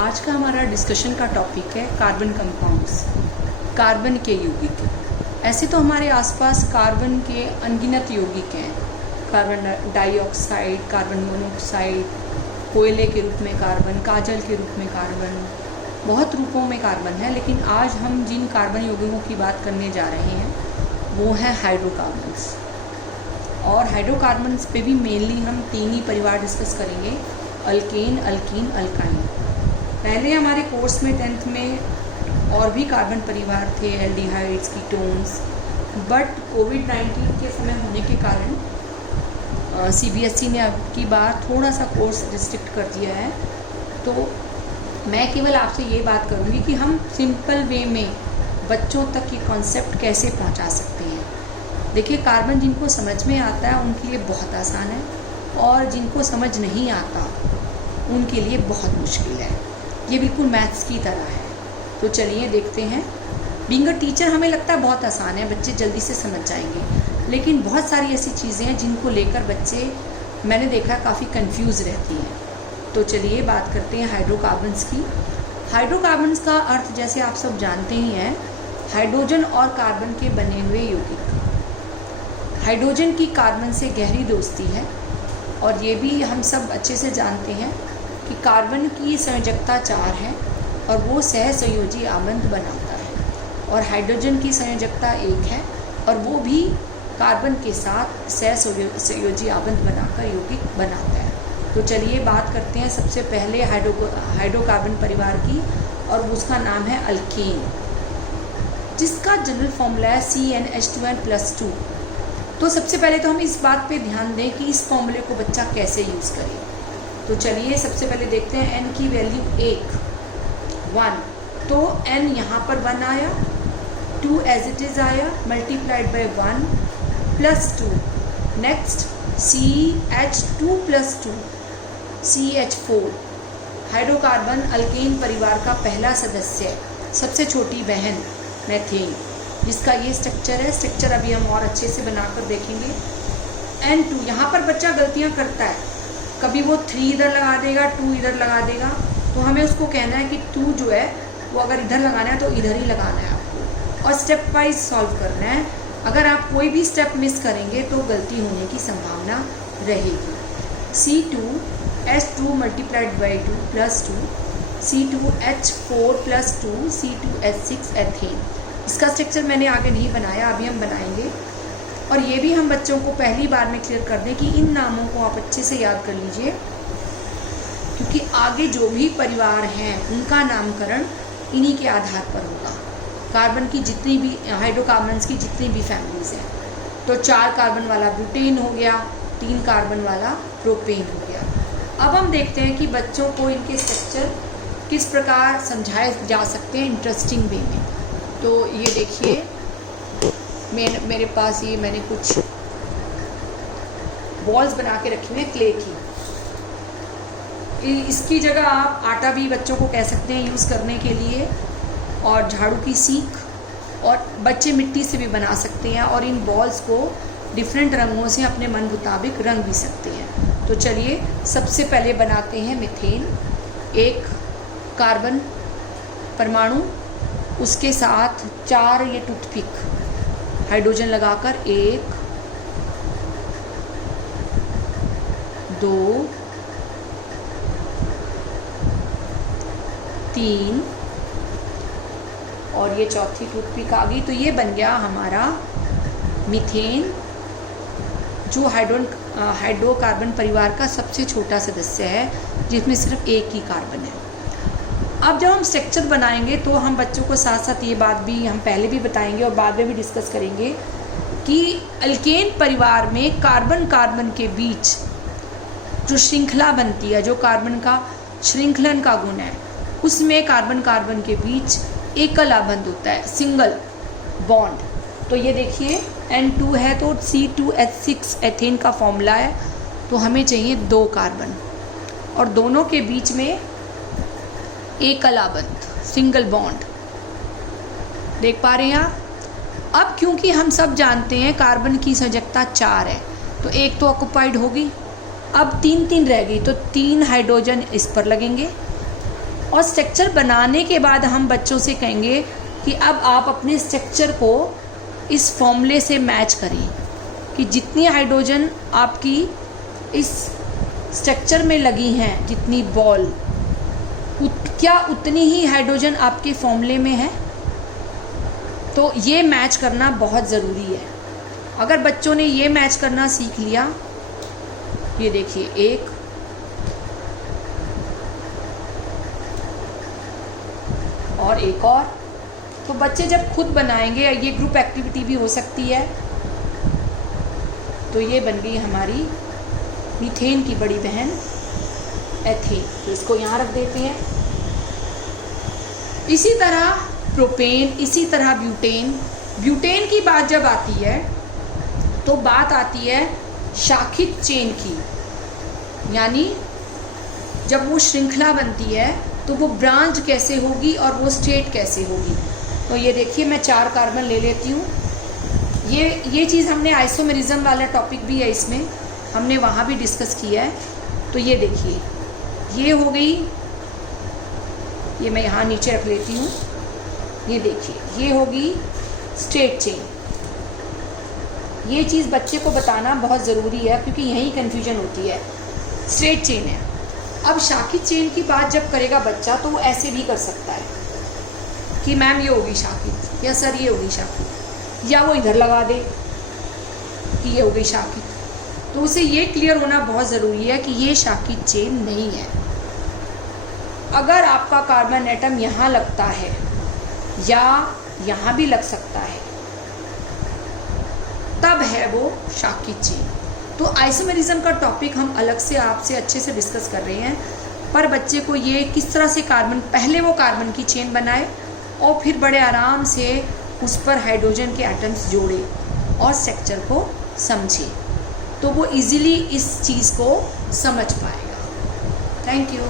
आज का हमारा डिस्कशन का टॉपिक है कार्बन कंपाउंड्स, कार्बन के यौगिक। ऐसे तो हमारे आसपास कार्बन के अनगिनत यौगिक हैं। कार्बन डाइऑक्साइड, कार्बन मोनोऑक्साइड, कोयले के रूप में कार्बन, काजल के रूप में कार्बन, बहुत रूपों में कार्बन है। लेकिन आज हम जिन कार्बन यौगिकों की बात करने जा रहे हैं वो हैं हाइड्रोकार्बन्स। और हाइड्रोकार्बन्स पे भी मेनली हम तीन ही परिवार डिस्कस करेंगे, अल्केन, अल्कीन, अल्काइन। पहले हमारे कोर्स में 10th में और भी कार्बन परिवार थे, एल्डिहाइड्स, कीटोन्स, बट कोविड-19 के समय होने के कारण CBSE ने अब की बार थोड़ा सा कोर्स रिस्ट्रिक्ट कर दिया है। तो मैं केवल आपसे ये बात करूँगी कि हम सिंपल वे में बच्चों तक ये कॉन्सेप्ट कैसे पहुँचा सकते हैं। देखिए, कार्बन जिनको समझ में आता है उनके लिए बहुत आसान है, और जिनको समझ नहीं आता उनके लिए बहुत मुश्किल है। ये बिल्कुल मैथ्स की तरह है। तो चलिए देखते हैं। बीइंग अ टीचर हमें लगता है बहुत आसान है, बच्चे जल्दी से समझ जाएंगे, लेकिन बहुत सारी ऐसी चीज़ें हैं जिनको लेकर बच्चे, मैंने देखा, काफ़ी कंफ्यूज रहती हैं। तो चलिए बात करते हैं हाइड्रोकार्बन्स की। हाइड्रोकार्बन्स का अर्थ जैसे आप सब जानते ही हैं, हाइड्रोजन और कार्बन के बने हुए यौगिक। हाइड्रोजन की कार्बन से गहरी दोस्ती है, और ये भी हम सब अच्छे से जानते हैं कि कार्बन की संयोजकता 4 है और वो सहसंयोजी आबंध बनाता है, और हाइड्रोजन की संयोजकता 1 है और वो भी कार्बन के साथ सहसंयोजी आबंध बनाकर यौगिक बनाता है। तो चलिए बात करते हैं सबसे पहले हाइड्रोकार्बन परिवार की, और उसका नाम है अल्केन, जिसका जनरल फॉर्मूला है CnH2n+2। तो सबसे पहले तो हम इस बात पे ध्यान दें कि इस फॉर्मूले को बच्चा कैसे यूज़ करे। तो चलिए सबसे पहले देखते हैं n की वैल्यू 1, तो n यहाँ पर 1 आया, 2 एज इट इज़ आया, multiplied by 1 plus 2। Next CH2+2, CH4। Hydrocarbon alkane परिवार का पहला सदस्य, सबसे छोटी बहन मेथेन, जिसका ये स्ट्रक्चर है। स्ट्रक्चर अभी हम और अच्छे से बनाकर देखेंगे। N2, यहाँ पर बच्चा गलतियाँ करता है, कभी वो 3 इधर लगा देगा, 2 इधर लगा देगा। तो हमें उसको कहना है कि 2 जो है वो अगर इधर लगाना है तो इधर ही लगाना है आपको, और स्टेप वाइज सॉल्व करना है। अगर आप कोई भी स्टेप मिस करेंगे तो गलती होने की संभावना रहेगी। C2H2 multiplied by 2 plus 2, C2H4+2, C2H6 ethane. इसका स्ट्रक्चर मैंने आगे नहीं बनाया, अभी हम बनाएंगे। और ये भी हम बच्चों को पहली बार में क्लियर कर दें कि इन नामों को आप अच्छे से याद कर लीजिए, क्योंकि आगे जो भी परिवार हैं उनका नामकरण इन्हीं के आधार पर होगा। कार्बन की जितनी भी, हाइड्रोकार्बन्स की जितनी भी फैमिलीज़ हैं, तो 4 कार्बन वाला ब्यूटेन हो गया, 3 कार्बन वाला प्रोपेन हो गया। अब हम देखते हैं कि बच्चों को इनके स्ट्रक्चर किस प्रकार समझाए जा सकते हैं इंटरेस्टिंग वे में। तो ये देखिए, मेरे पास ये मैंने कुछ बॉल्स बना के रखी हुई हैं क्ले की। इसकी जगह आप आटा भी बच्चों को कह सकते हैं यूज़ करने के लिए, और झाड़ू की सीख, और बच्चे मिट्टी से भी बना सकते हैं, और इन बॉल्स को डिफरेंट रंगों से अपने मन मुताबिक रंग भी सकते हैं। तो चलिए सबसे पहले बनाते हैं मीथेन। एक कार्बन परमाणु, उसके साथ 4 ये टूथपिक हाइड्रोजन लगाकर 1, 2, 3, और ये चौथी टूथपिक आ गई। तो ये बन गया हमारा मीथेन, जो हाइड्रोकार्बन परिवार का सबसे छोटा सदस्य है, जिसमें सिर्फ एक ही कार्बन है। अब जब हम स्ट्रक्चर बनाएंगे तो हम बच्चों को साथ साथ ये बात भी हम पहले भी बताएंगे और बाद में भी डिस्कस करेंगे कि अल्केन परिवार में कार्बन कार्बन के बीच जो श्रृंखला बनती है, जो कार्बन का श्रृंखलन का गुण है, उसमें कार्बन कार्बन के बीच एकल आबंध होता है, सिंगल बॉन्ड। तो ये देखिए N2 है तो C2H6 एथेन का फॉर्मूला है, तो हमें चाहिए 2 कार्बन, और दोनों के बीच में एकल आबंध, सिंगल बॉन्ड। देख पा रहे हैं आप? अब क्योंकि हम सब जानते हैं कार्बन की संयोजकता 4 है, तो एक तो ऑक्युपाइड होगी, अब 3 रह गई, तो 3 हाइड्रोजन इस पर लगेंगे और स्ट्रक्चर बनाने के बाद हम बच्चों से कहेंगे कि अब आप अपने स्ट्रक्चर को इस फॉर्मूले से मैच करें कि जितनी हाइड्रोजन आपकी इस स्ट्रक्चर में लगी हैं, जितनी बॉल, क्या उतनी ही हाइड्रोजन आपके फॉर्मूले में है। तो ये मैच करना बहुत ज़रूरी है। अगर बच्चों ने ये मैच करना सीख लिया, ये देखिए एक, और एक और, तो बच्चे जब खुद बनाएंगे, ये ग्रुप एक्टिविटी भी हो सकती है। तो ये बन गई हमारी मीथेन की बड़ी बहन एथेन। तो इसको यहाँ रख देते हैं। इसी तरह प्रोपेन, इसी तरह ब्यूटेन। ब्यूटेन की बात जब आती है तो बात आती है शाखित चेन की, यानी जब वो श्रृंखला बनती है तो वो ब्रांच कैसे होगी और वो स्टेट कैसे होगी। तो ये देखिए मैं 4 कार्बन ले लेती हूँ। ये चीज़ हमने आइसोमेरिज्म वाला टॉपिक भी है, इसमें हमने वहाँ भी डिस्कस किया है। तो ये देखिए ये हो गई, ये मैं यहाँ नीचे रख लेती हूँ। ये देखिए ये होगी स्ट्रेट चेन। ये चीज़ बच्चे को बताना बहुत ज़रूरी है क्योंकि यहीं कन्फ्यूजन होती है। स्ट्रेट चेन है। अब शाखित चेन की बात जब करेगा बच्चा तो वो ऐसे भी कर सकता है कि मैम ये होगी शाखित, या सर ये होगी शाखित, या वो इधर लगा दे कि ये हो गई शाखित। तो उसे ये क्लियर होना बहुत ज़रूरी है कि ये शाखित चेन नहीं है। अगर आपका कार्बन एटम यहाँ लगता है या यहाँ भी लग सकता है, तब है वो शाखित चेन। तो आइसोमेरिज्म का टॉपिक हम अलग से आपसे अच्छे से डिस्कस कर रहे हैं, पर बच्चे को ये किस तरह से कार्बन, पहले वो कार्बन की चेन बनाए और फिर बड़े आराम से उस पर हाइड्रोजन के एटम्स जोड़े और स्ट्रक्चर को समझे, तो वो इजीली इस चीज़ को समझ पाएगा। Thank you.